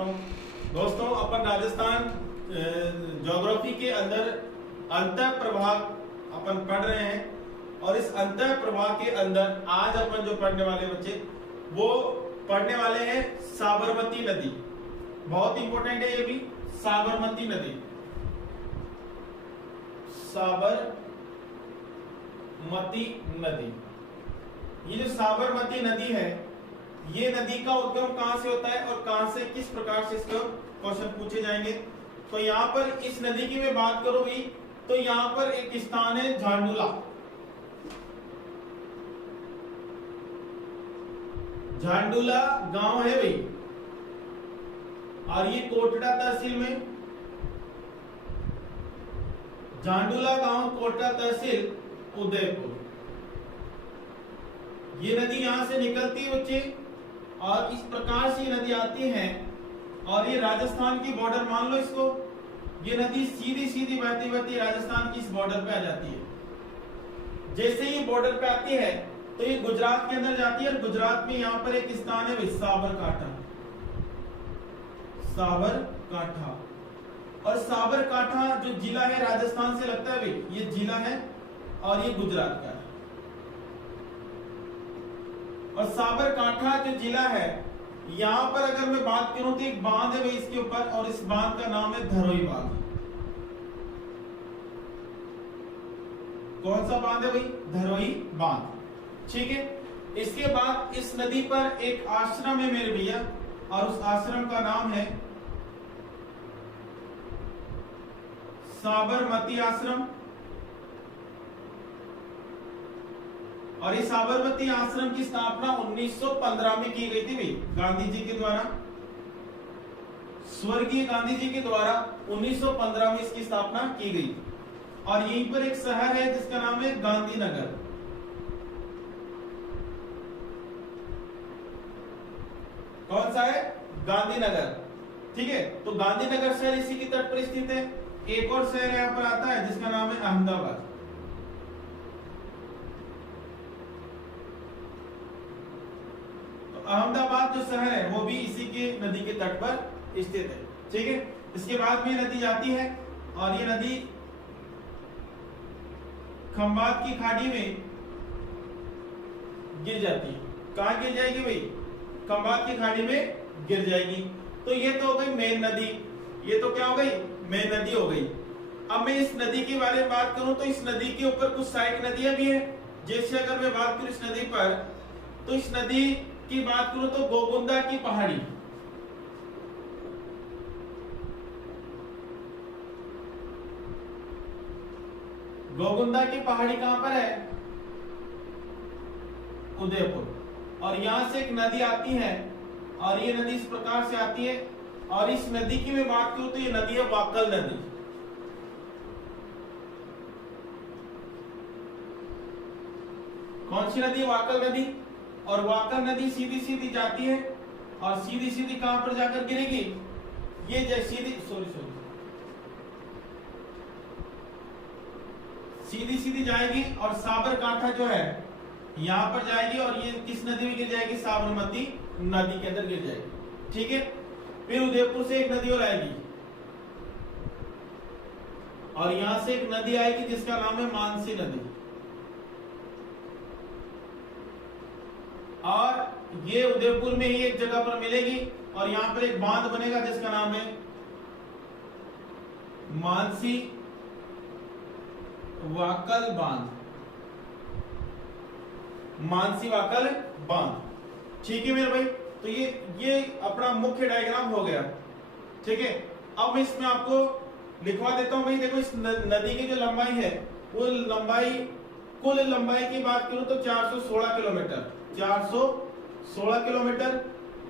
करता हूँ। दोस्तों, अपन राजस्थान ज्योग्राफी के अंदर अंतः प्रवाह अपन पढ़ रहे हैं और इस अंतः प्रवाह के अंदर आज अपन जो पढ़ने वाले बच्चे वो पढ़ने वाले हैं साबरमती नदी। बहुत इंपॉर्टेंट है ये भी, साबरमती नदी। साबरमती नदी, ये जो साबरमती नदी है, ये नदी का उद्गम कहां से होता है और कहां से किस प्रकार से इसके क्वेश्चन पूछे जाएंगे। तो यहां पर इस नदी की मैं बात करूं भाई, तो यहां पर एक स्थान है झांडुला। झांडुला गांव है भाई, और ये कोटड़ा तहसील में, झांडुला गांव कोटड़ा तहसील उदयपुर। ये नदी यहां से निकलती है बच्चे, और इस प्रकार से ये नदी आती है और ये राजस्थान की बॉर्डर मान लो इसको। ये नदी सीधी सीधी बहती बहती राजस्थान की इस बॉर्डर पे आ जाती है। जैसे ही बॉर्डर पे आती है तो ये गुजरात के अंदर जाती है, और गुजरात में यहां पर एक स्थान है भाई साबरकांठा। साबरकांठा, और साबरकांठा जो जिला है राजस्थान से लगता है भाई, ये जिला है और ये गुजरात का है। और साबरकांठा जो जिला है, यहां पर अगर मैं बात करूं तो एक बांध है भाई इसके ऊपर, और इस बांध का नाम है धरोई बांध। कौन सा बांध है भाई? धरोई बांध। ठीक है। इसके बाद इस नदी पर एक आश्रम है मेरे भैया, और उस आश्रम का नाम है साबरमती आश्रम। और इस साबरमती आश्रम की स्थापना 1915 में की गई थी भाई, गांधी जी के द्वारा, स्वर्गीय गांधी जी के द्वारा 1915 में इसकी स्थापना की गई। और यहीं पर एक शहर है जिसका नाम है गांधीनगर। कौन सा है? गांधीनगर। ठीक है। तो गांधीनगर शहर इसी की तट पर स्थित है। एक और शहर यहां पर आता है जिसका नाम है अहमदाबाद। अहमदाबाद जो शहर है वो भी इसी के नदी के तट पर स्थित है। ठीक है। इसके बाद में नदी जाती है और ये नदी खंबात की खाड़ी में गिर जाती है। कहां गिर जाएगी भाई? खंबात की खाड़ी में गिर जाएगी। तो ये तो हो गई मेन नदी। ये तो क्या हो गई? मेन नदी हो गई। अब मैं इस नदी के बारे में बात करूं तो इस नदी के ऊपर कुछ सहायक नदियां भी है। जैसे अगर मैं बात करूं इस नदी पर, तो इस नदी की बात करूं तो गोगुंदा की पहाड़ी, गोगुंदा की पहाड़ी कहां पर है? उदयपुर। और यहां से एक नदी आती है, और ये नदी इस प्रकार से आती है। और इस नदी की मैं बात करूं तो ये नदी है वाकल नदी। कौन सी नदी? वाकल नदी। और वाकल नदी सीधी सीधी जाती है, और सीधी सीधी कहां पर जाकर गिरेगी? ये सीधी सीधी सीधी जाएगी, और साबरकांठा जो है यहां पर जाएगी, और ये किस नदी में गिर जाएगी? साबरमती नदी के अंदर गिर जाएगी। ठीक है। फिर उदयपुर से एक नदी और आएगी, और यहां से एक नदी आएगी जिसका नाम है मानसी नदी। और ये उदयपुर में ही एक जगह पर मिलेगी, और यहां पर एक बांध बनेगा जिसका नाम है मानसी वाकल बांध। मानसी वाकल बांध। ठीक है मेरे भाई। तो ये अपना मुख्य डायग्राम हो गया। ठीक है। अब मैं इसमें आपको लिखवा देता हूं भाई। देखो, इस नदी की जो लंबाई है, वो लंबाई, कुल लंबाई की बात करूं तो 416 किलोमीटर, 416 किलोमीटर।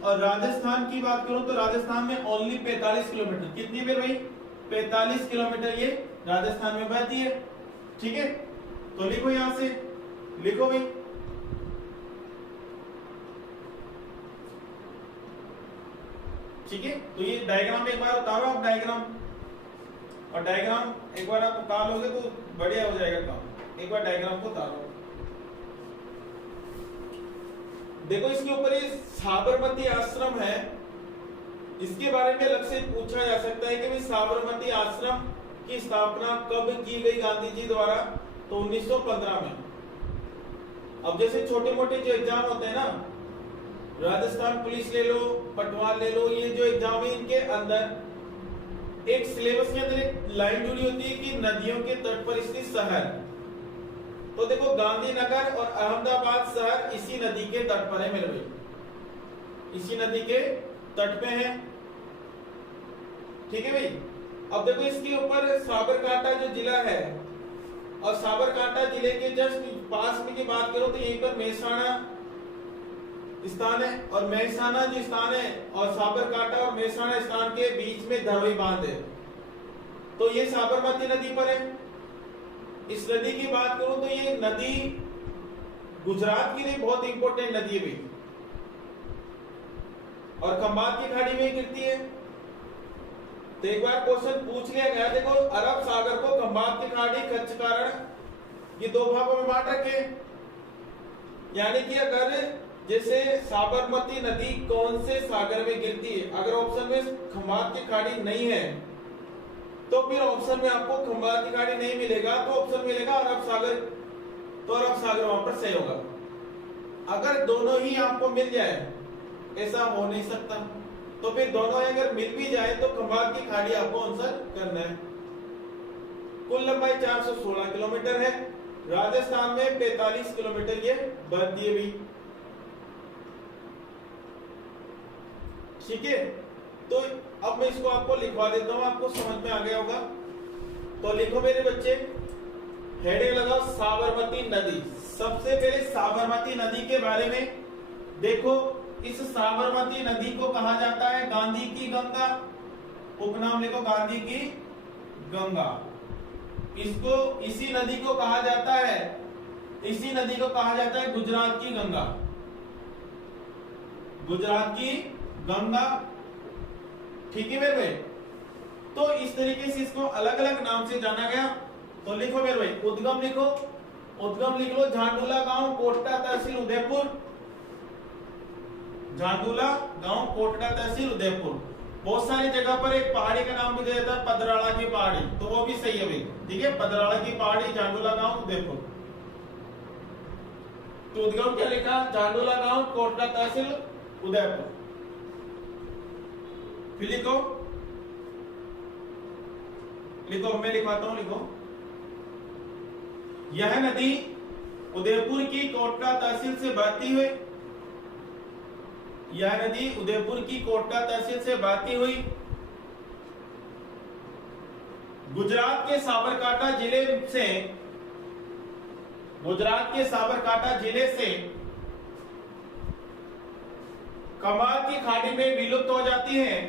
और राजस्थान की बात करूं तो राजस्थान में ओनली 45 किलोमीटर। कितनी देर भाई? 45 किलोमीटर ये राजस्थान में बहती है। ठीक है। तो लिखो, यहां से लिखो भाई। ठीक है। तो ये डायग्राम एक बार उतारो आप, डायग्राम, और डायग्राम एक बार आप उतार लोगे तो बढ़िया हो जाएगा काम। एक बार डायग्राम को उतारो। देखो, इसके ऊपर ये साबरमती आश्रम है, इसके बारे में अलग से पूछा जा सकता है कि भाई साबरमती आश्रम की स्थापना कब की गई गांधी जी द्वारा, तो 1915 में। अब जैसे छोटे मोटे जो एग्जाम होते हैं ना, राजस्थान पुलिस ले लो, पटवार ले लो, ये जो एग्जाम है इनके अंदर एक सिलेबस के अंदर एक लाइन जुड़ी होती है कि नदियों के तट पर स्थित शहर। तो देखो गांधीनगर और अहमदाबाद शहर इसी नदी के तट पर है मेरे भाई, इसी नदी के तट पे है, ठीक है भाई। अब देखो इसके ऊपर साबरकांठा जो जिला है, और साबरकांठा जिले के जस्ट पास में की बात करो तो यहीं पर मेहसाणा स्थान है, और मेहसाणा जो स्थान है और साबरकांठा और मेहसाणा स्थान के बीच में धरोई बांध है, तो ये साबरमती नदी पर है। इस नदी की बात करूं तो ये नदी गुजरात के लिए बहुत इंपॉर्टेंट नदी है भाई, और खंबात की खाड़ी में गिरती है। तो एक बार क्वेश्चन पूछ लिया गया, देखो अरब सागर को खंबात की खाड़ी, कच्छ कारण, ये दो भागों में बांट रखे, यानी कि अगर जैसे साबरमती नदी कौन से सागर में गिरती है, अगर ऑप्शन में खंबात की खाड़ी नहीं है तो फिर ऑप्शन में आपको खंबात की खाड़ी नहीं मिलेगा, तो ऑप्शन मिलेगा अरब सागर, तो अरब सागर वहां पर सही होगा। अगर दोनों ही आपको मिल जाए, ऐसा हो नहीं सकता, तो फिर दोनों अगर मिल भी जाए तो खंबात की खाड़ी आपको आंसर करना है। कुल लंबाई 416 किलोमीटर है, राजस्थान में 45 किलोमीटर ये बनती है भी, ठीक है। तो अब मैं इसको आपको लिखवा देता हूं, आपको समझ में आ गया होगा। तो लिखो मेरे बच्चे, हेडिंग लगाओ साबरमती नदी। सबसे पहले साबरमती नदी के बारे में देखो, इस साबरमती नदी को कहा जाता है गांधी की गंगा, उपनाम लिखो गांधी की गंगा। इसको इसी नदी को कहा जाता है, इसी नदी को कहा जाता है गुजरात की गंगा, गुजरात की गंगा, ठीक है मेरे भाई। तो इस तरीके से इसको अलग अलग नाम से जाना गया। तो लिखो मेरे भाई, उद्गम लिखो, उद्गम लिख लो झांडूला गांव, कोटड़ा तहसील उदयपुर, झांडूला गांव, कोटड़ा तहसील उदयपुर। बहुत सारी जगह पर एक पहाड़ी का नाम भी दिया जाता है पदराड़ा की पहाड़ी, तो वो भी सही है भाई, ठीक है, पदराड़ा की पहाड़ी, झांडूला गांव, उदयपुर। तो उद्गम क्या लिखा, झांडूला गांव, कोटड़ा तहसील उदयपुर। फिर लिखो, लिखो मैं लिखवाता हूं, लिखो, यह नदी उदयपुर की कोटड़ा तहसील से बहती हुई, यह नदी उदयपुर की कोटड़ा तहसील से बहती हुई गुजरात के साबरकांठा जिले से, गुजरात के साबरकांठा जिले से खंबात की खाड़ी में विलुप्त हो जाती है,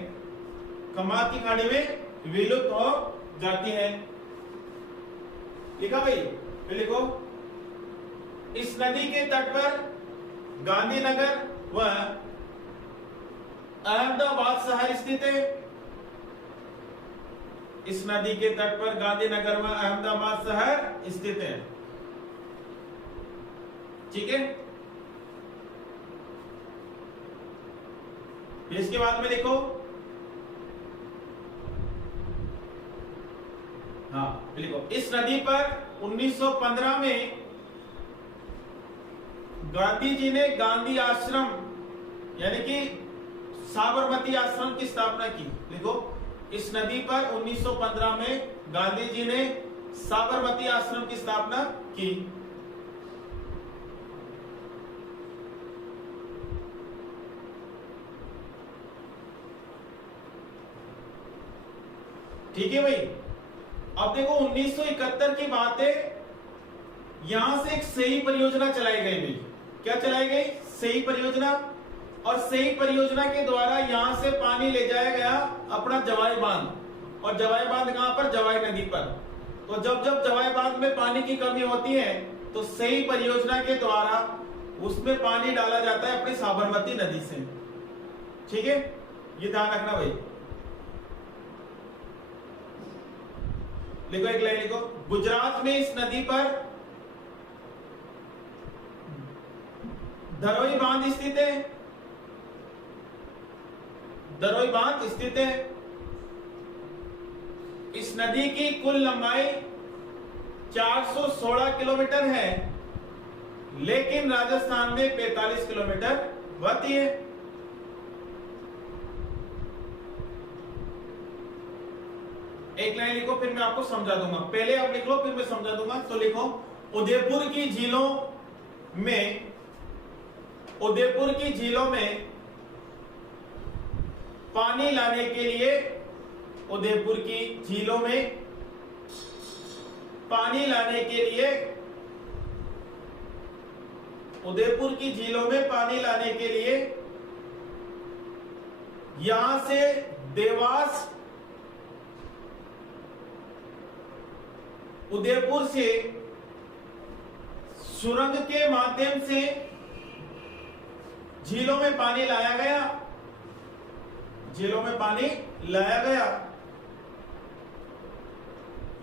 खंबात की खाड़ी में विलुप्त हो जाती है। लिखा भाई, फिर लिखो, इस नदी के तट पर गांधीनगर व अहमदाबाद शहर स्थित है, इस नदी के तट पर गांधीनगर व अहमदाबाद शहर स्थित है, ठीक है। इसके बाद में देखो, हाँ लिखो, इस नदी पर 1915 में गांधी जी ने गांधी आश्रम यानी कि साबरमती आश्रम की स्थापना की। लिखो, इस नदी पर 1915 में गांधी जी ने साबरमती आश्रम की स्थापना की। ठीक है भाई। अब देखो 1971 की बात है, यहां से एक सही परियोजना चलाई गई भाई। क्या चलाई गई? सही परियोजना। और सही परियोजना के द्वारा यहां से पानी ले जाया गया अपना जवाई बांध, और जवाई बांध कहां पर? जवाई नदी पर। तो जब जब जवाई बांध में पानी की कमी होती है तो सही परियोजना के द्वारा उसमें पानी डाला जाता है अपनी साबरमती नदी से। ठीक है, ये ध्यान रखना भाई। लिखो, एक लाइन लिखो, गुजरात में इस नदी पर धरोई बांध स्थित है। दरोई बांध स्थित है। इस नदी की कुल लंबाई 416 किलोमीटर है, लेकिन राजस्थान में 45 किलोमीटर बहती है। एक लाइन लिखो, फिर मैं आपको समझा दूंगा। पहले आप लिख लो, फिर मैं समझा दूंगा। तो लिखो, उदयपुर की झीलों में पानी लाने के लिए, उदयपुर की झीलों में पानी लाने के लिए, उदयपुर की झीलों में पानी लाने के लिए यहां से देवास, उदयपुर से सुरंग के माध्यम से झीलों में पानी लाया गया। झीलों में पानी लाया गया।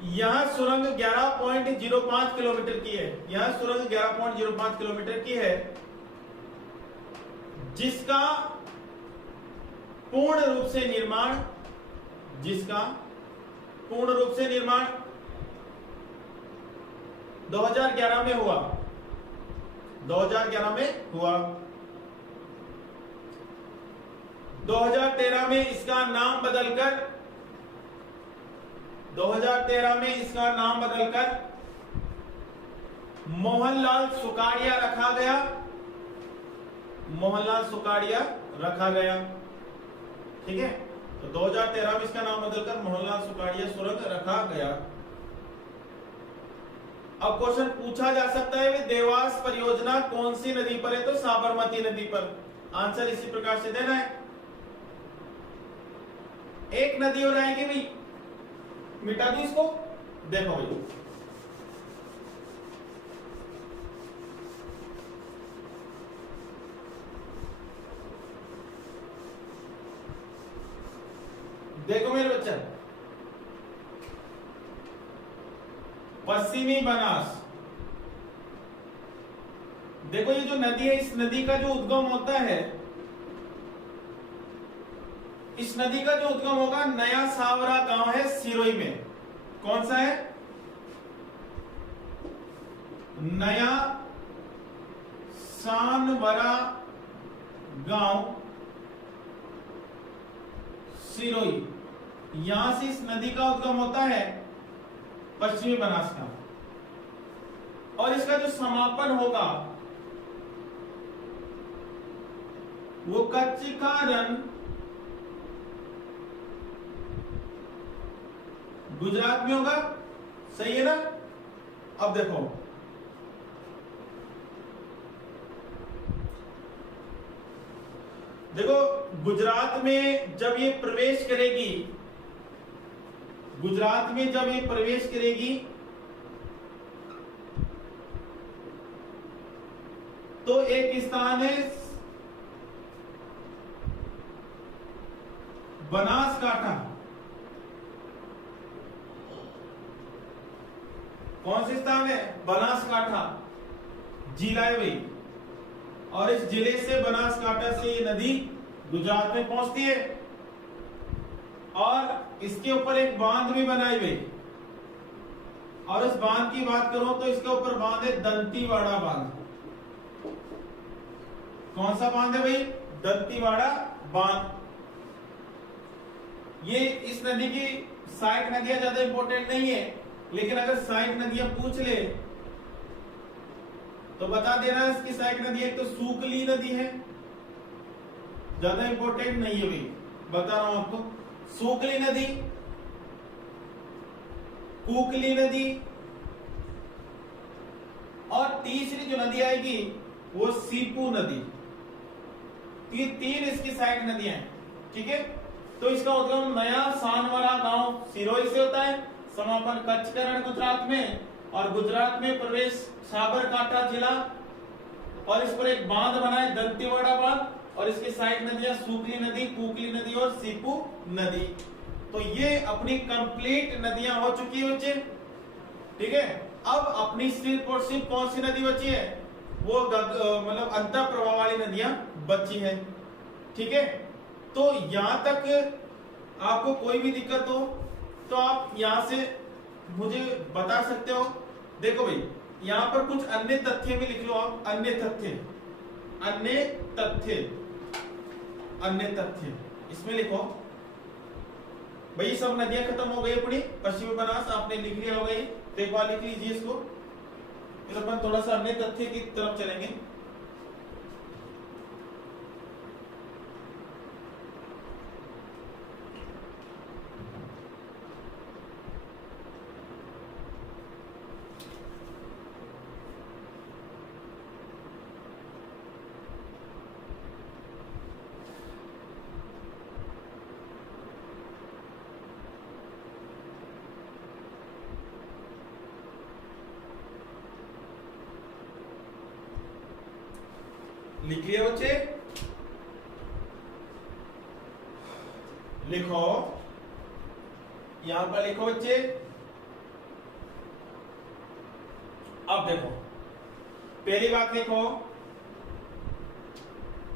यहां सुरंग 11.05 किलोमीटर की है। यहां सुरंग 11.05 किलोमीटर की है, जिसका पूर्ण रूप से निर्माण 2011 में हुआ। 2011 में हुआ। 2013 में इसका नाम बदलकर 2013 में इसका नाम बदलकर मोहनलाल सुकाड़िया रखा गया। मोहनलाल सुकाड़िया रखा गया। ठीक है, तो 2013 में इसका नाम बदलकर मोहनलाल सुकाड़िया सुरंग रखा गया। अब क्वेश्चन पूछा जा सकता है, देवास परियोजना कौन सी नदी पर है? तो साबरमती नदी पर। आंसर इसी प्रकार से देना है। एक नदी और आएगी भाई, मिटा दो इसको। देखो भाई, देखो मेरे बच्चा, पश्चिमी बनास। देखो ये जो नदी है, इस नदी का जो उद्गम होता है, इस नदी का जो उद्गम होगा नया सावरा गांव है सिरोही में। कौन सा है? नया सानवरा गांव सिरोही। यहां से इस नदी का उद्गम होता है पश्चिमी बनास का, और इसका जो समापन होगा वो कच्चिकारण गुजरात में होगा। सही है ना? अब देखो, गुजरात में जब ये प्रवेश करेगी, गुजरात में जब ये प्रवेश करेगी तो एक स्थान है बनासकांठा। कौन सा स्थान है? बनासकांठा जिला है भाई। और इस जिले से, बनासकांठा से ये नदी गुजरात में पहुंचती है, और इसके ऊपर एक बांध भी बनाई गई। और इस बांध की बात करूं तो इसके ऊपर बांध है दंतीवाड़ा बांध। कौन सा बांध है भाई? दंतीवाड़ा बांध। ये इस नदी की सहायक नदियां ज्यादा इंपॉर्टेंट नहीं है, लेकिन अगर सहायक नदियां पूछ ले तो बता देना इसकी सहायक नदी। एक तो सूकली नदी है, ज्यादा इंपॉर्टेंट नहीं है भाई, बता रहा हूं आपको। सूकली नदी, कुकली नदी, और तीसरी जो नदी आएगी वो सीपू नदी। ये तीन इसकी सहायक नदियां हैं। ठीक है, तो इसका उद्गम नया सानवरा गांव सिरोही से होता है, समापन कच्चकरण गुजरात में, और गुजरात में प्रवेश साबरकांठा जिला, और इस पर एक बांध बना है दंतीवाड़ा बांध, और इसकी सहायक नदियां सूकली नदी, कुकली नदी और सीपू नदी। तो ये अपनी कंप्लीट नदियां हो चुकी है बच्चे। ठीक है, अब अपनी सिर्फ और सिर्फ कौन सी नदी बची है? वो मतलब अंतर प्रवाह वाली नदियां बची है। ठीक है, तो यहां तक आपको कोई भी दिक्कत हो तो आप यहां से मुझे बता सकते हो। देखो भाई, यहां पर कुछ अन्य तथ्य भी लिख लो आप, अन्य तथ्य, अन्य तथ्य, अन्य तथ्य इसमें लिखो भाई। सब नदियां खत्म हो गई अपनी, पश्चिमी बनास आपने लिख लिया होगा ये, तो एक बार लिख लीजिए इसको। फिर अपन थोड़ा सा अन्य तथ्य की तरफ चलेंगे। लिख लिया बच्चे? लिखो, यहां पर लिखो बच्चे। अब देखो, पहली बात लिखो,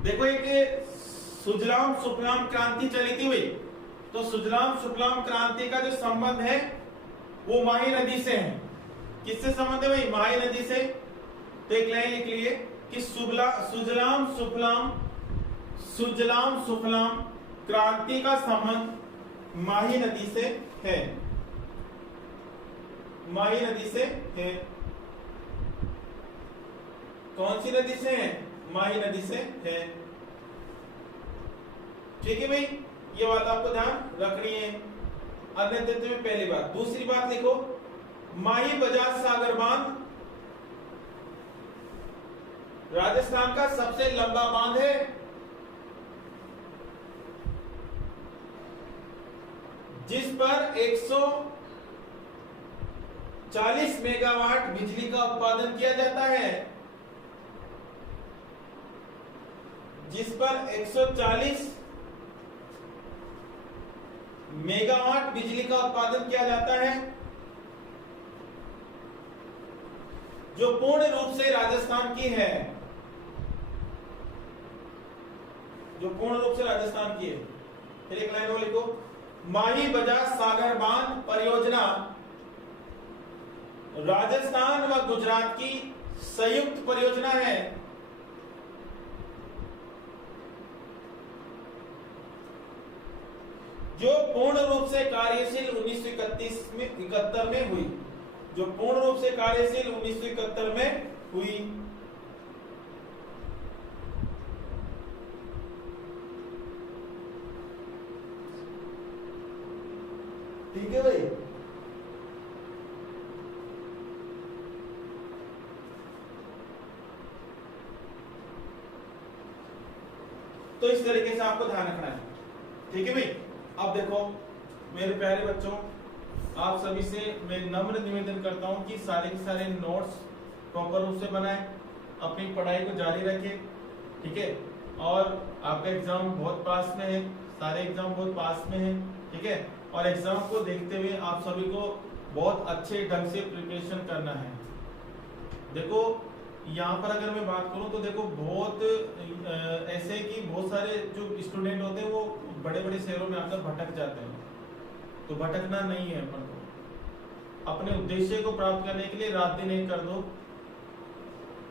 देखो एक सुजलाम सुफलाम क्रांति चली थी भाई, तो सुजलाम सुफलाम क्रांति का जो संबंध है वो माही नदी से है। किससे संबंध है भाई? माही नदी से। तो एक लाइन लिख लिए कि सुजलाम सुफलाम क्रांति का संबंध माही नदी से है, माही नदी से है। कौन सी नदी से है? माही नदी से है। ठीक है भाई, ये बात आपको ध्यान रखनी है। अन्य तथ्य में पहली बात। दूसरी बात लिखो, माही बजाज सागर बांध राजस्थान का सबसे लंबा बांध है, जिस पर 140 मेगावाट बिजली का उत्पादन किया जाता है, जिस पर 140 मेगावाट बिजली का उत्पादन किया जाता है, जो पूर्ण रूप से राजस्थान की है, जो पूर्ण रूप से राजस्थान की है। फिर एक लाइन और लिखो, माही बजाज सागर बांध परियोजना राजस्थान व गुजरात की संयुक्त परियोजना है, जो पूर्ण रूप से कार्यशील 1971 में हुई, जो पूर्ण रूप से कार्यशील 1971 में हुई। ठीक है भाई, तो इस तरीके से आपको ध्यान रखना है। ठीक है भाई, अब देखो मेरे प्यारे बच्चों, आप सभी से मैं नम्र निवेदन करता हूं कि सारे के सारे नोट्स प्रॉपर रूप से बनाएं, अपनी पढ़ाई को जारी रखें। ठीक है, और आपका एग्जाम बहुत पास में है, सारे एग्जाम बहुत पास में है। ठीक है, और एग्जाम को देखते हुए आप सभी को बहुत अच्छे ढंग से प्रिपरेशन करना है। देखो यहाँ पर अगर मैं बात करूँ तो देखो बहुत ऐसे कि बहुत सारे जो स्टूडेंट होते हैं वो बड़े बड़े शहरों में आकर भटक जाते हैं, तो भटकना नहीं है। अपन को अपने उद्देश्य को प्राप्त करने के लिए रात दिन एक कर दो।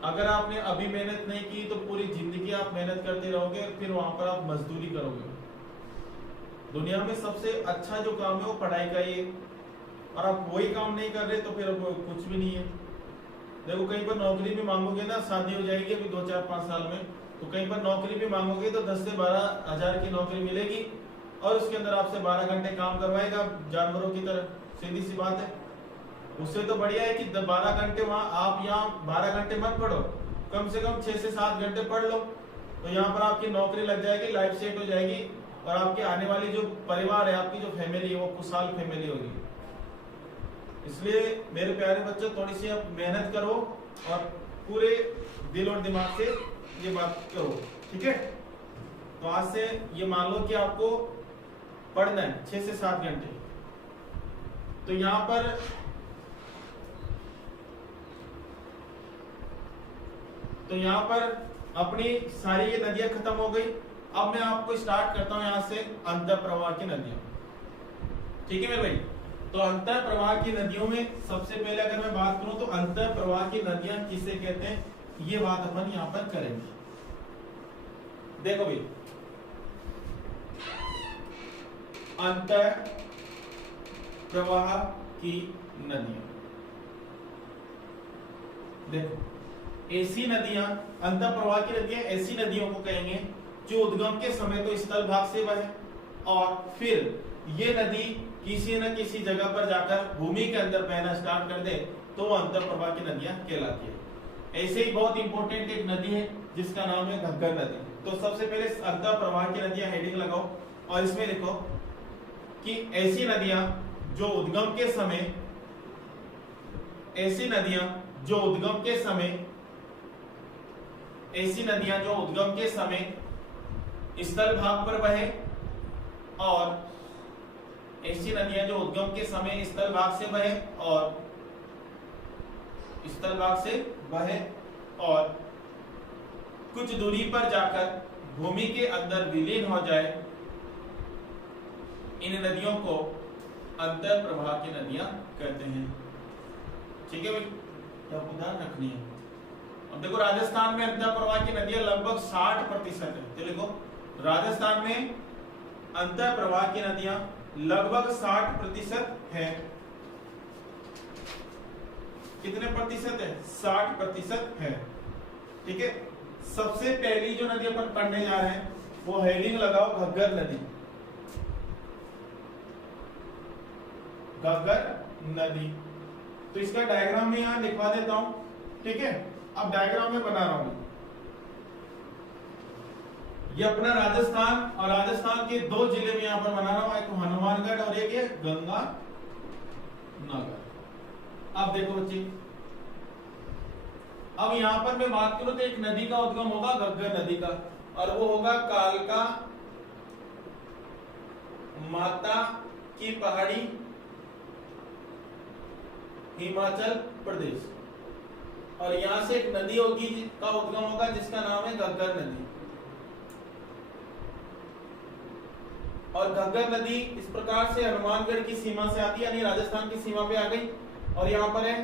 अगर आपने अभी मेहनत नहीं की तो पूरी जिंदगी आप मेहनत करते रहोगे, फिर वहां पर आप मजदूरी करोगे। दुनिया में सबसे अच्छा जो काम है वो पढ़ाई का ही है, और आप वही काम नहीं कर रहे तो फिर कुछ भी नहीं है। देखो कहीं पर नौकरी भी मांगोगे ना, शादी हो जाएगी अभी 2-4-5 साल में, तो कहीं पर नौकरी भी मांगोगे तो 10 से 12 हजार की नौकरी मिलेगी, और उसके अंदर आपसे 12 घंटे काम करवाएगा जानवरों की तरह। सीधी सी बात है। उससे तो बढ़िया है कि 12 घंटे वहां, आप यहाँ 12 घंटे मत पढ़ो, कम से कम 6 से 7 घंटे पढ़ लो, तो यहाँ पर आपकी नौकरी लग जाएगी, लाइफ सेट हो जाएगी, और आपके आने वाली जो परिवार है, आपकी जो फैमिली है वो खुशहाल फैमिली होगी। इसलिए मेरे प्यारे बच्चों, थोड़ी सी आप मेहनत करो और पूरे दिल और दिमाग से ये बात करो। ठीक है, तो आज से ये मान लो कि आपको पढ़ना है 6 से 7 घंटे। तो यहां पर अपनी सारी ये नदियां खत्म हो गई। अब मैं आपको स्टार्ट करता हूं यहां से अंतर प्रवाह की नदियां। ठीक है मेरे भाई, तो अंतर प्रवाह की नदियों में सबसे पहले अगर मैं बात करूं तो अंतर प्रवाह की नदियां किसे कहते हैं, ये बात अपन यहां पर करेंगे। देखो भाई, अंतर प्रवाह की नदियां, देखो ऐसी नदियां, अंतर प्रवाह की नदियां ऐसी नदियों को कहेंगे जो उद्गम के समय तो स्थल भाग से बहे और फिर ये नदी किसी न किसी जगह पर जाकर भूमि के अंदर बहना स्टार्ट कर दे तो वो अंतर प्रवाह की नदियां कहलाती है। ऐसे ही बहुत इंपॉर्टेंट एक नदी है जिसका नाम है घग्गर नदी। तो सबसे पहले अंतर प्रवाह की नदियां हेडिंग लगाओ और इसमें लिखो कि ऐसी नदियां जो उद्गम के समय, ऐसी नदियां जो उद्गम के समय, ऐसी नदियां जो उद्गम के समय स्थल भाग पर बहे और ऐसी नदियां जो उद्गम के समय स्थल भाग से बहे और स्थल भाग से बहे और कुछ दूरी पर जाकर भूमि के अंदर विलीन हो जाए, इन नदियों को अंतर प्रवाह की नदियां कहते हैं। ठीक है भाई, तो ध्यान रखनी है। अब देखो राजस्थान में अंतर प्रवाह की नदियां लगभग 60% है। तो देखो राजस्थान में अंतर प्रवाह की नदियां लगभग 60% है। कितने प्रतिशत है? 60% है। ठीक है, सबसे पहली जो नदी अपन पढ़ने जा रहे हैं वो हेडिंग लगाओ घग्गर नदी। घग्गर नदी, तो इसका डायग्राम मैं यहां लिखवा देता हूं। ठीक है, अब डायग्राम में बना रहा हूं। ये अपना राजस्थान और राजस्थान के दो जिले में यहां पर बना रहा हूं, एक हनुमानगढ़ और एक है गंगानगर। अब देखो बच्चे, अब यहां पर मैं बात करूं तो एक नदी का उद्गम होगा घग्गर नदी का और वो होगा कालका माता की पहाड़ी, हिमाचल प्रदेश। और यहां से एक नदी होगी का उद्गम होगा जिसका नाम है घग्गर नदी। और घग्गर नदी इस प्रकार से हनुमानगढ़ की सीमा से आती है, यानी राजस्थान की सीमा पे आ गई। और यहां पर है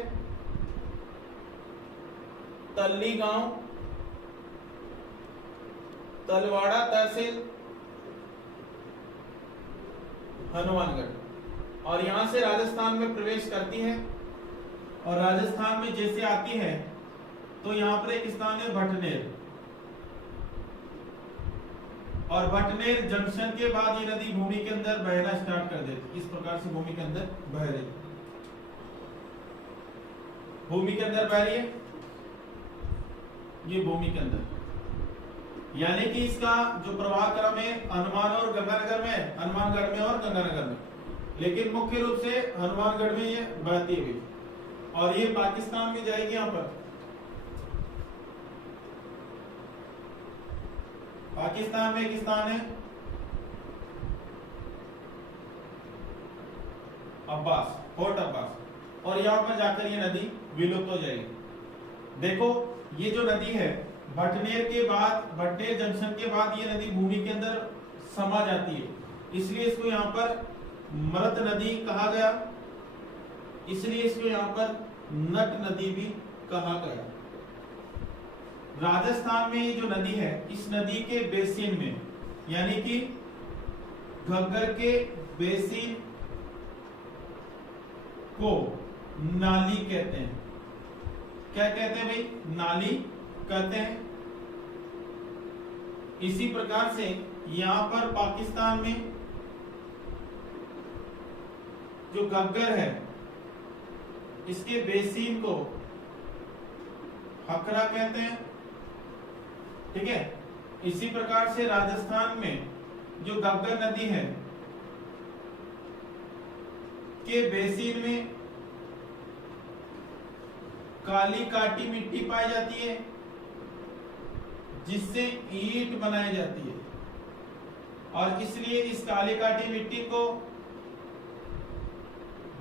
तल्ली गांव, तलवाड़ा तहसील, हनुमानगढ़। और यहां से राजस्थान में प्रवेश करती है और राजस्थान में जैसे आती है तो यहां पर एक स्थान है भटनेर, और भटनेर जंक्शन के बाद ये नदी भूमि के अंदर बहना स्टार्ट कर देती। इस प्रकार से भूमि के अंदर बह रही, भूमि के अंदर बह रही है ये भूमि के अंदर, यानी कि इसका जो प्रवाह क्रम है हनुमान और गंगानगर में, हनुमानगढ़ में और गंगानगर में, लेकिन मुख्य रूप से हनुमानगढ़ में ये बहती है और ये पाकिस्तान में जाएगी। यहां पर पाकिस्तान में एक स्थान है अब्बास, फोर्ट अब्बास, और यहां पर जाकर ये नदी विलुप्त हो जाएगी। देखो ये जो नदी है भटनेर के बाद, भटनेर जंक्शन के बाद ये नदी भूमि के अंदर समा जाती है, इसलिए इसको यहाँ पर मृत नदी कहा गया, इसलिए इसको यहाँ पर नट नदी भी कहा गया। राजस्थान में ये जो नदी है, इस नदी के बेसिन में, यानी कि घग्गर के बेसिन को नाली कहते हैं। क्या कहते हैं भाई? नाली कहते हैं। इसी प्रकार से यहां पर पाकिस्तान में जो घग्गर है इसके बेसिन को हकरा कहते हैं। ठीक है, इसी प्रकार से राजस्थान में जो घग्गर नदी है के बेसिन में काली काटी मिट्टी पाई जाती है जिससे ईंट बनाई जाती है, और इसलिए इस काली काटी मिट्टी को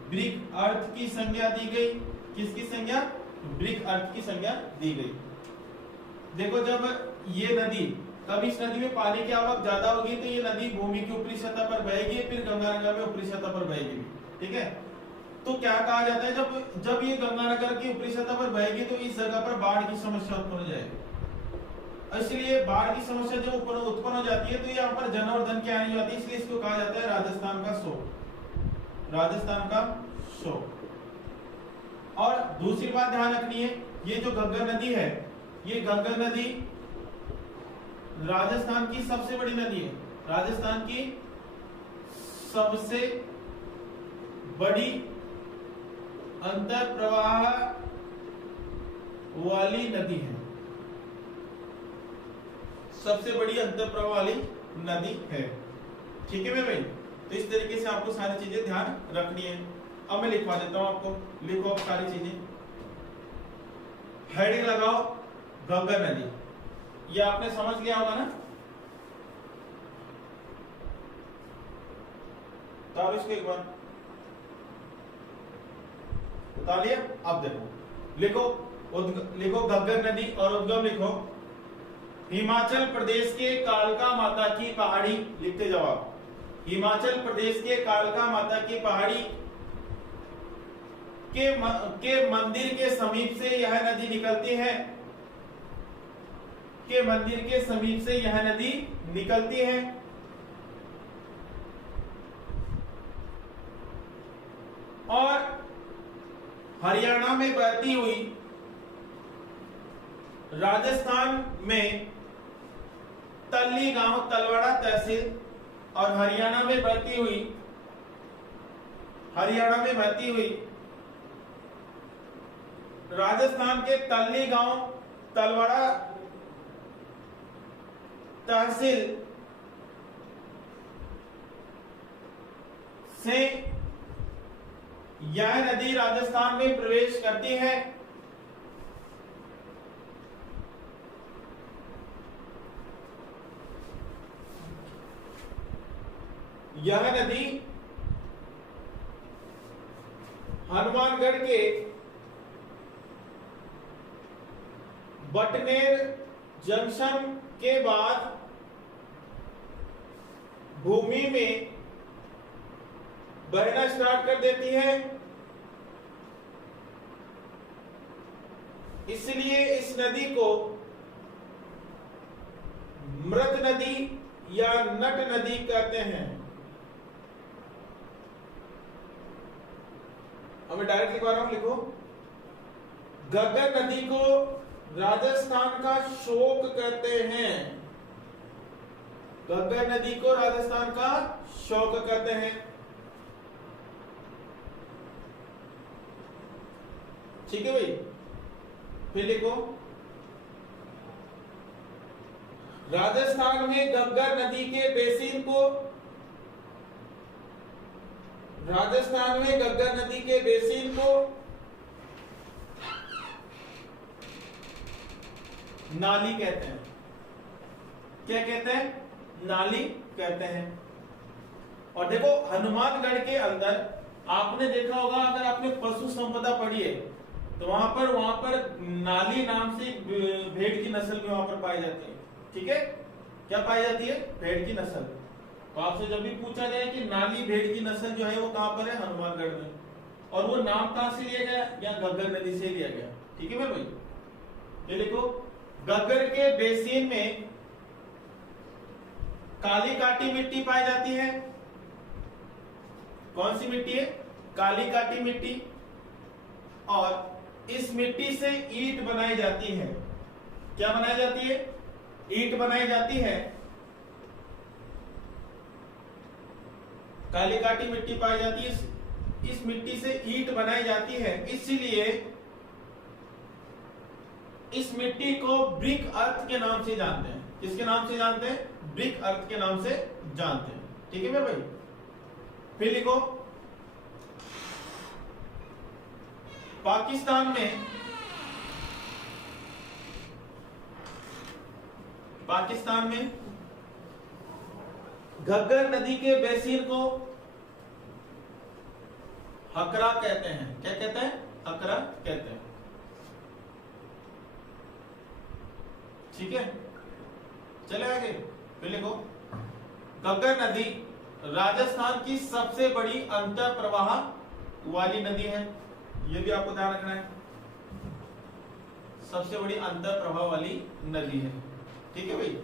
ब्रिक अर्थ की संज्ञा दी गई। किसकी संज्ञा? ब्रिक अर्थ की संज्ञा दी गई। देखो जब ये नदी तब इस नदी में पानी की आवक ज्यादा होगी तो ये नदी भूमि की ऊपरी सतह पर बहेगी, फिर गंगानगर में ऊपरी सतह पर बहेगी। ठीक है, तो क्या कहा जाता है, जब जब ये गंगानगर की ऊपरी सतह पर बहेगी तो इस जगह पर बाढ़ की समस्या उत्पन्न हो जाएगी। इसलिए बाढ़ की समस्या जब उत्पन्न हो जाती है तो यहाँ पर जन और धन की हानि होती है, इसलिए इसको कहा जाता है राजस्थान का शोक, राजस्थान का शोक। और दूसरी बात ध्यान रखनी है, ये जो घग्गर नदी है, ये घग्गर नदी राजस्थान की सबसे बड़ी नदी है, राजस्थान की सबसे बड़ी अंतर प्रवाह वाली नदी है, सबसे बड़ी अंतर प्रवाह वाली नदी है। ठीक है मेरे भाई, तो इस तरीके से आपको सारी चीजें ध्यान रखनी है। अब मैं लिखवा देता हूं आपको, लिखो आप सारी चीजें, हेडिंग लगाओ घग्गर नदी, ये आपने समझ लिया होगा ना। तो अब इसको एक बार बता लिया। अब देखो, लिखो घग्गर नदी और उद्गम लिखो हिमाचल प्रदेश के कालका माता की पहाड़ी, लिखते जाओ आप, हिमाचल प्रदेश के कालका माता की पहाड़ी के मंदिर के समीप से यह नदी निकलती है, के मंदिर के समीप से यह नदी निकलती है। और हरियाणा में बहती हुई, राजस्थान में तल्ली गांव तलवाड़ा तहसील, और हरियाणा में बहती हुई राजस्थान के तल्ली गांव तलवाड़ा तहसील से यह नदी राजस्थान में प्रवेश करती है। यह नदी हनुमानगढ़ के बटनेर जंक्शन के बाद भूमि में बहना स्टार्ट कर देती है, इसलिए इस नदी को मृत नदी या नट नदी कहते हैं। अब मैं डायरेक्ट लिखवा रहा हूं, लिखो घग्गर नदी को राजस्थान का शोक कहते हैं, घग्गर नदी को राजस्थान का शोक कहते हैं। ठीक है भाई, फिर लिखो राजस्थान में घग्गर नदी के बेसिन को, राजस्थान में घग्गर नदी के बेसिन को नाली कहते हैं। क्या कहते हैं? नाली कहते हैं। और देखो हनुमानगढ़ के अंदर आपने देखा होगा, अगर आपने पशु संपदा पढ़ी है तो वहां पर नाली नाम से भेड़ की नस्ल भी वहां पर पाई जाती है। ठीक है, क्या पाई जाती है? भेड़ की नस्ल। तो आपसे जब भी पूछा जाए कि नाली भेड़ की नस्ल जो है वो कहां पर है, हनुमानगढ़ में, और वो नाम कहां से लिया गया? या घग्गर नदी से लिया गया। ठीक है भाई, ये देखो घग्गर के बेसिन में काली काटी मिट्टी पाई जाती है। कौन सी मिट्टी है? काली काटी मिट्टी। और इस मिट्टी से ईंट बनाई जाती है। क्या बनाई जाती है? ईंट बनाई जाती है। काली काटी मिट्टी पाई जाती है, इस मिट्टी से ईंट बनाई जाती है, इसलिए इस मिट्टी को ब्रिक अर्थ के नाम से जानते हैं। किसके नाम से जानते हैं? ब्रिक अर्थ के नाम से जानते हैं। ठीक है मेरे भाई, फिर लिखो पाकिस्तान में घग्गर नदी के बेसिन को हकरा कहते हैं। क्या कहते हैं? हकरा कहते हैं। ठीक है, चले आगे, फिर लिखो घग्गर नदी राजस्थान की सबसे बड़ी अंतर प्रवाह वाली नदी है। ये भी आपको ध्यान रखना है, सबसे बड़ी अंतर प्रवाह वाली नदी है। ठीक है भाई।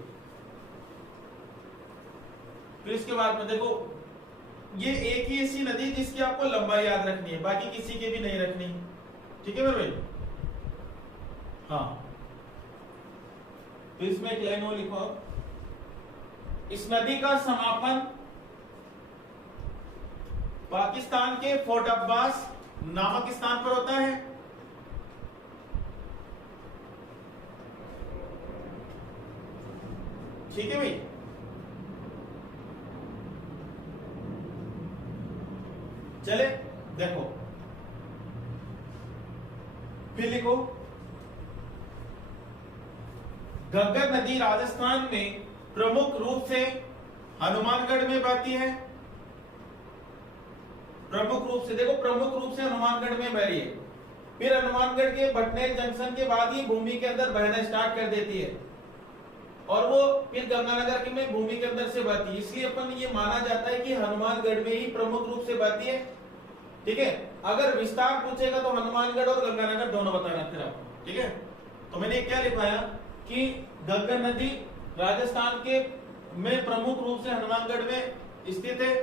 फिर इसके बाद में देखो, ये एक ही ऐसी नदी जिसकी आपको लंबाई याद रखनी है, बाकी किसी की भी नहीं रखनी। ठीक है भाई। हाँ, तो इसमें एक लाइन और लिखो, इस नदी का समापन पाकिस्तान के फोर्ट अब्बास नामक स्थान पर होता है। ठीक है भाई। चले देखो, फिर लिखो घग्गर नदी राजस्थान में प्रमुख रूप से हनुमानगढ़ में बहती है। प्रमुख रूप से, देखो प्रमुख रूप से हनुमानगढ़ में बह रही है। फिर हनुमानगढ़ के भटनेर जंक्शन के बाद ही भूमि के अंदर बहना स्टार्ट कर देती है, और वो फिर गंगानगर में भूमि के अंदर से बहती है। इसलिए अपन ये माना जाता है कि हनुमानगढ़ में ही प्रमुख रूप से बहती है। ठीक है। अगर विस्तार पूछेगा तो हनुमानगढ़ और गंगानगर दोनों बताना फिर आपको। ठीक है। तो मैंने क्या लिखवाया कि घग्गर नदी राजस्थान के में प्रमुख रूप से हनुमानगढ़ में स्थित है,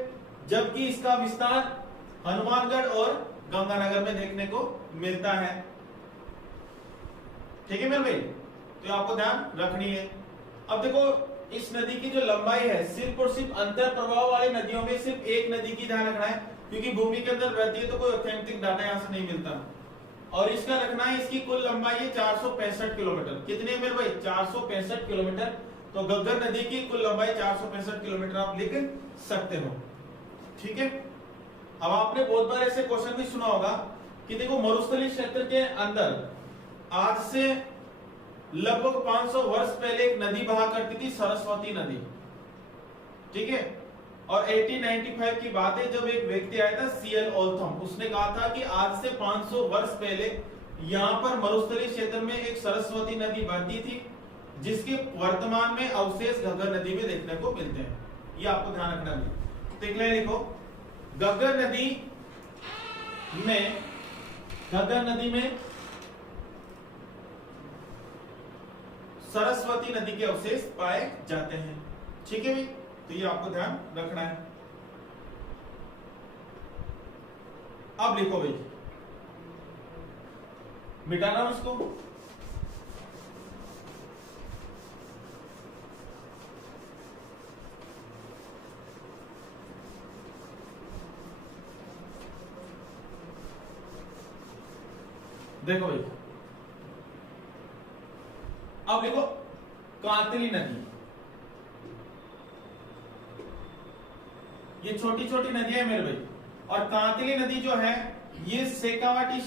जबकि इसका विस्तार हनुमानगढ़ और गंगानगर में देखने को मिलता है। ठीक है मेरे भाई, तो आपको ध्यान रखनी है। अब देखो, इस नदी की जो लंबाई है, सिर्फ और सिर्फ अंतर प्रवाह वाली नदियों में सिर्फ एक नदी की ध्यान रखना है, क्योंकि भूमि के अंदर बहती है तो कोई ऑथेंटिक डाटा यहां से नहीं मिलता। और इसका रखना है, इसकी कुल लंबाई है 465 किलोमीटर। कितने मेरे भाई? 465 किलोमीटर। तो घग्गर नदी की कुल लंबाई 465 किलोमीटर आप लिख सकते हो। ठीक है। अब आपने बहुत बार ऐसे क्वेश्चन भी सुना होगा कि देखो, मरुस्थलीय क्षेत्र के अंदर आज से लगभग 500 वर्ष पहले एक नदी बहा करती थी, सरस्वती नदी। ठीक है। और 1895 की बात है, जब एक व्यक्ति आया था सीएल ओल्थम, उसने कहा था कि आज से 500 वर्ष पहले यहां पर मरुस्थलीय क्षेत्र में एक सरस्वती नदी बहती थी, जिसके वर्तमान में अवशेष घग्गर नदी में देखने को मिलते हैं। ये आपको ध्यान रखना है। तो एक लाइन लिखो, घग्गर नदी में सरस्वती नदी के अवशेष पाए जाते हैं। ठीक है भाई, तो ये आपको ध्यान रखना है। अब लिखो भाई, मिटाना उसको। देखो भाई, अब देखो कांतली नदी, ये छोटी छोटी नदियां मेरे भाई। और कांतली नदी जो है, ये शेखावाटी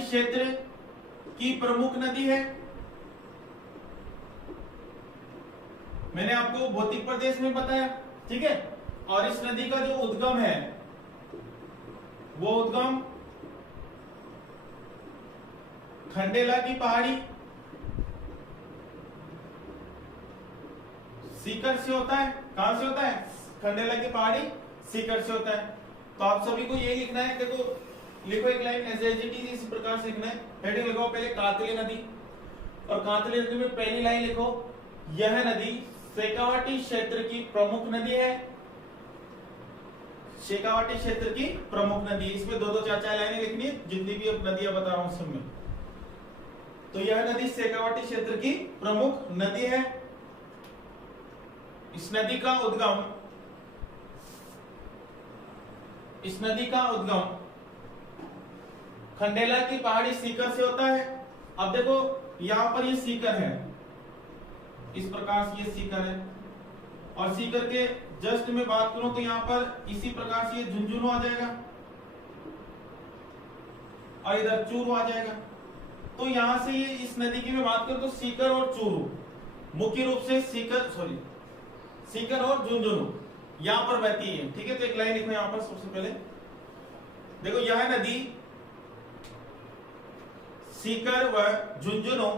क्षेत्र की प्रमुख नदी है। मैंने आपको भौतिक प्रदेश में बताया। ठीक है। और इस नदी का जो उद्गम है, वो उद्गम खंडेला की पहाड़ी सीकर से होता है। कहां से होता है? खंडेला की पहाड़ी सीकर से होता है। तो आप सभी को ये लिखना है, देखो लिखो एक लाइन एज इट इज, इस प्रकार से लिखना है। हेडिंग लगाओ पहले कांतली नदी, और कांतली नदी में पहली लाइन लिखो, यह नदी शेखावाटी क्षेत्र की प्रमुख नदी है। शेखावाटी क्षेत्र की प्रमुख नदी, इसमें दो दो चार चार लाइनें लिखनी है, जितनी भी अब नदियां बता रहा हूं सब में। तो यह नदी शेखावाटी क्षेत्र की प्रमुख नदी है। इस नदी का उद्गम खंडेला की पहाड़ी सीकर से होता है। अब देखो, यहां पर ये सीकर है, इस प्रकार से ये सीकर है, और सीकर के जस्ट में बात करूं तो यहां पर इसी प्रकार से ये झुंझुनू आ जाएगा, और इधर चूरू आ जाएगा। तो यहां से ये इस नदी की मैं बात करूं तो सीकर और चूरू मुख्य रूप से सीकर और झुंझुनू यहां पर बहती है। ठीक है। तो एक लाइन लिखो यहां पर सबसे पहले, देखो यह नदी सीकर व झुंझुनू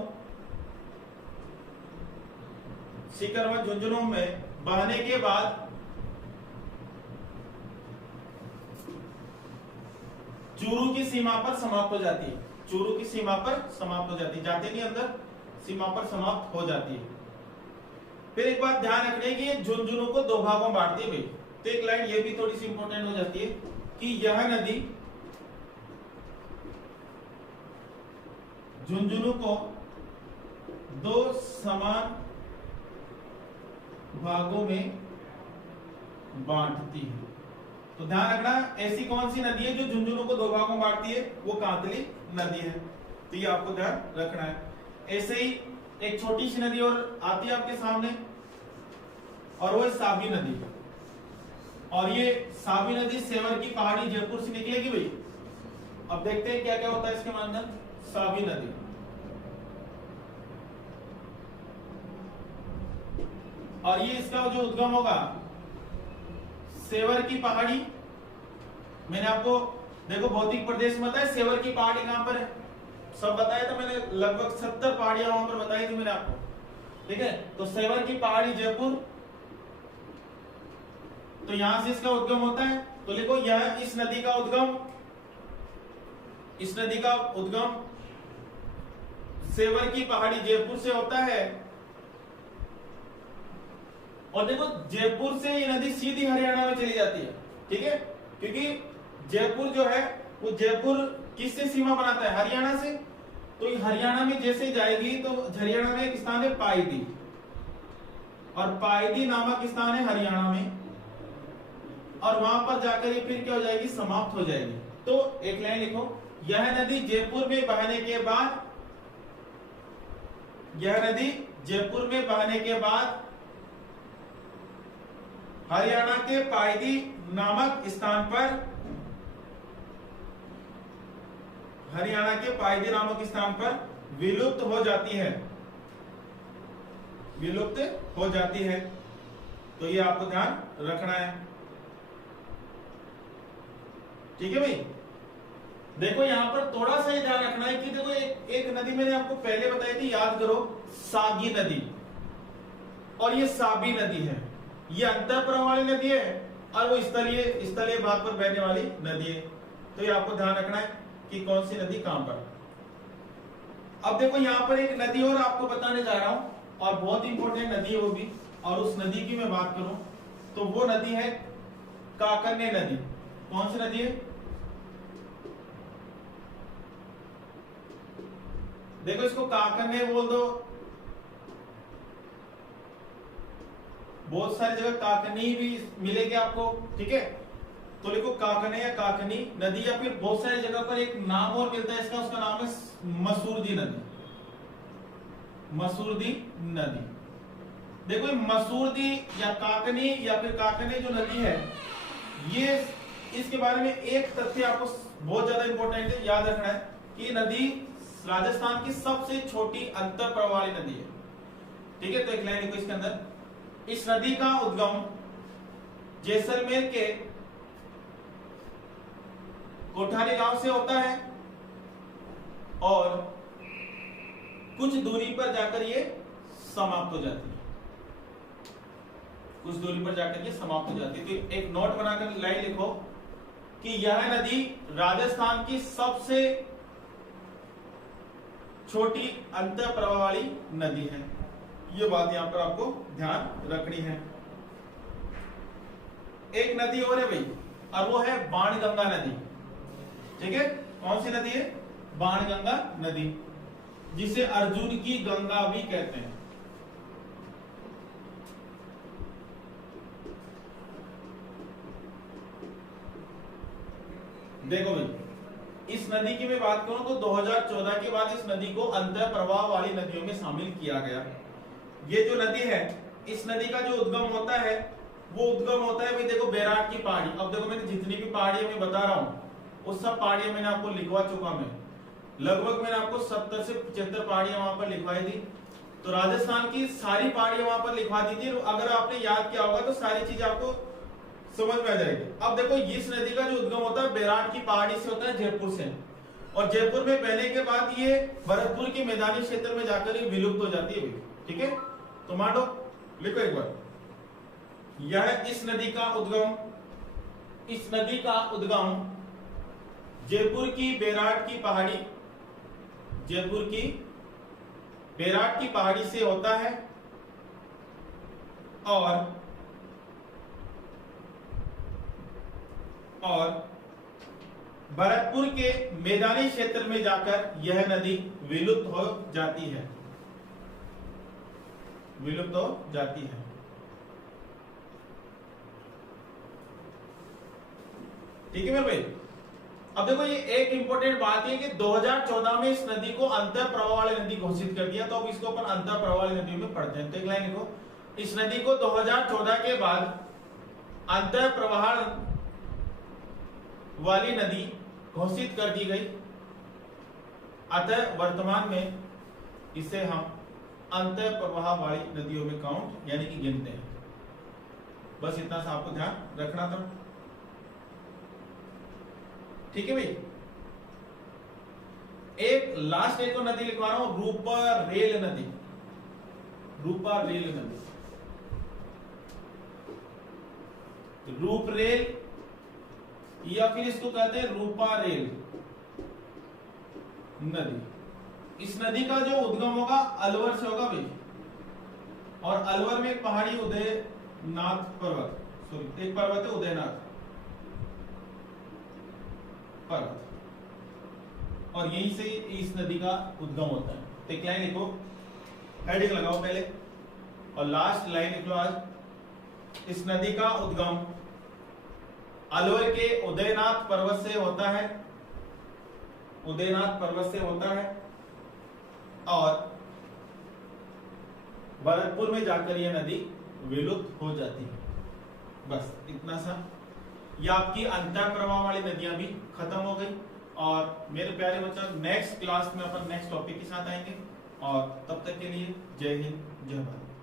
सीकर व झुंझुनू में बहने के बाद चूरू की सीमा पर समाप्त हो जाती है। चूरू की सीमा पर समाप्त हो जाती है, जाते नहीं अंदर, सीमा पर समाप्त हो जाती है। फिर एक बात ध्यान रखने की, झुंझुनू को दो भागों में बांटती है भाई। तो एक लाइन ये भी थोड़ी सी इंपॉर्टेंट हो जाती है कि यह नदी झुंझुनू को दो समान भागों में बांटती है। तो ध्यान रखना, ऐसी कौन सी नदी है जो झुंझुनू को दो भागों में बांटती है? वो कांतली नदी है। तो ये आपको ध्यान रखना है। ऐसे ही एक छोटी सी नदी और आती है आपके सामने, और वो है साबी नदी। और ये साबी नदी सेवर की पहाड़ी जयपुर से निकलेगी भाई। अब देखते हैं क्या क्या होता है इसके अंदर। साबी नदी, और ये इसका जो उद्गम होगा सेवर की पहाड़ी। मैंने आपको देखो भौतिक प्रदेश में बताया, सेवर की पहाड़ी कहां पर है सब बताया था मैंने, लगभग 70 पहाड़ियां वहां पर बताई थी मैंने आपको, ठीक है। तो सेवर की पहाड़ी जयपुर, तो यहां से इसका उद्गम होता है। तो लिखो यह इस नदी का उद्गम, इस नदी का उद्गम सेवर की पहाड़ी जयपुर से होता है। और देखो जयपुर से ये नदी सीधी हरियाणा में चली जाती है, ठीक है। क्योंकि जयपुर जो है वो जयपुर किससे सीमा बनाता है? हरियाणा से। तो ये हरियाणा में जैसे जाएगी तो हरियाणा में एक स्थान है पाइदी, और पाइदी नामक स्थान है हरियाणा में, और वहां पर जाकर ये फिर क्या हो जाएगी? समाप्त हो जाएगी। तो एक लाइन लिखो, यह नदी जयपुर में बहने के बाद, यह नदी जयपुर में बहने के बाद हरियाणा के पाइदी नामक स्थान पर, हरियाणा के पाइदी नामक स्थान पर विलुप्त हो जाती है, विलुप्त हो जाती है। तो ये आपको ध्यान रखना है, ठीक है भाई। देखो यहां पर थोड़ा सा ही ध्यान रखना है कि देखो एक नदी मैंने आपको पहले बताई थी, याद करो, सागी नदी, और ये साबी नदी है। ये अंतःपुर वाली नदी है और वो स्थलीय भाग पर बहने वाली नदी है। तो ये आपको ध्यान रखना है कि कौन सी नदी कहां पर। अब देखो यहां पर एक नदी और आपको बताने जा रहा हूं, और बहुत इंपॉर्टेंट नदी है वो भी। और उस नदी की मैं बात करूं तो वो नदी है काकन्य नदी। कौन सी नदी है? देखो इसको काकन्य बोल दो, बहुत सारी जगह काकनी भी मिलेगी आपको, ठीक है। तो लिखो काकने या काकनी नदी, या फिर बहुत सारी जगह पर एक नाम और मिलता है इसका, उसका नाम है मसूरदी नदी। मसूरदी नदी, देखो मसूरदी या काकनी या फिर काकने जो नदी है, ये इसके बारे में एक तथ्य आपको बहुत ज्यादा इंपॉर्टेंट है, याद रखना है कि नदी राजस्थान की सबसे छोटी अंतःप्रवाह वाली नदी है, ठीक है। तो एक लाइन लिखो इसके अंदर, इस नदी का उद्गम जैसलमेर के कोठारी गांव से होता है, और कुछ दूरी पर जाकर ये समाप्त हो जाती है, कुछ दूरी पर जाकर ये समाप्त हो जाती है। तो एक नोट बनाकर लाइन लिखो कि यह नदी राजस्थान की सबसे छोटी अंतःप्रवाह वाली नदी है। ये बात यहां पर आपको ध्यान रखनी है। एक नदी और है भाई, और वो है बाणगंगा नदी, ठीक है। कौन सी नदी है? बाणगंगा नदी, जिसे अर्जुन की गंगा भी कहते हैं। देखो भाई, इस नदी की मैं बात करूं तो 2014 के बाद इस नदी को अंतः प्रवाह वाली नदियों में शामिल किया गया। ये जो नदी है, इस नदी का जो उद्गम होता है वो उद्गम होता है भाई, देखो बैराट की पहाड़ी। अब देखो मैंने जितनी भी पहाड़ियां मैं बता रहा हूं वो सब पहाड़ियां मैंने आपको लिखवा चुका, मैं लगभग मैंने आपको 70 से 75 पहाड़ियां वहां पर लिखवाई थी। तो राजस्थान की सारी पहाड़ियां वहां पर लिखवा दी थी। अगर आपने याद किया होगा तो सारी चीजें आपको समझ में आ जाएगी। अब देखो इस नदी का जो उद्गम होता है बैराट की पहाड़ी से होता है, जयपुर से, और जयपुर में बहने के बाद ये भरतपुर के मैदानी क्षेत्र में जाकर विलुप्त हो जाती है, ठीक है। तो मान लो लिखो एक बार, यह इस नदी का उद्गम जयपुर की बैराट की पहाड़ी से होता है और भरतपुर के मैदानी क्षेत्र में जाकर यह नदी विलुप्त हो जाती है। ठीक है मेरे भाई। अब देखो ये एक इंपॉर्टेंट बात है कि 2014 में इस नदी को अंतर प्रवाह वाली नदी घोषित कर दिया, तो अब इसको अपन अंतर प्रवाह वाली नदियों में पढ़ते हैं। तो एक लाइन लिखो, इस नदी को 2014 के बाद अंतर प्रवाह वाली नदी घोषित कर दी गई, अतः वर्तमान में इसे हम अंतर प्रवाह वाली नदियों में काउंट यानी कि गिनते हैं। बस इतना सा आपको ध्यान रखना था। ठीक है भाई। एक लास्ट एक नदी लिखवा रहा हूं, रूपारेल नदी। रूपरेल या फिर इसको कहते हैं रूपारेल नदी। इस नदी का जो उद्गम होगा अलवर से होगा भाई, और अलवर में एक पहाड़ी उदयनाथ पर्वत, सॉरी एक पर्वत है उदयनाथ पर्वत, और यहीं से इस नदी का उद्गम होता है। तो एक लाइन लिखो, हेडिंग लगाओ पहले, और लास्ट लाइन लिख लो आज, इस नदी का उद्गम अलवर के उदयनाथ पर्वत से होता है, और भरतपुर में जाकर यह नदी विलुप्त हो जाती है। बस इतना सा, ये आपकी अंतर प्रवाह वाली नदियां भी खत्म हो गई। और मेरे प्यारे बच्चों, नेक्स्ट क्लास में अपन नेक्स्ट टॉपिक के साथ आएंगे, और तब तक के लिए जय हिंद जय भारत।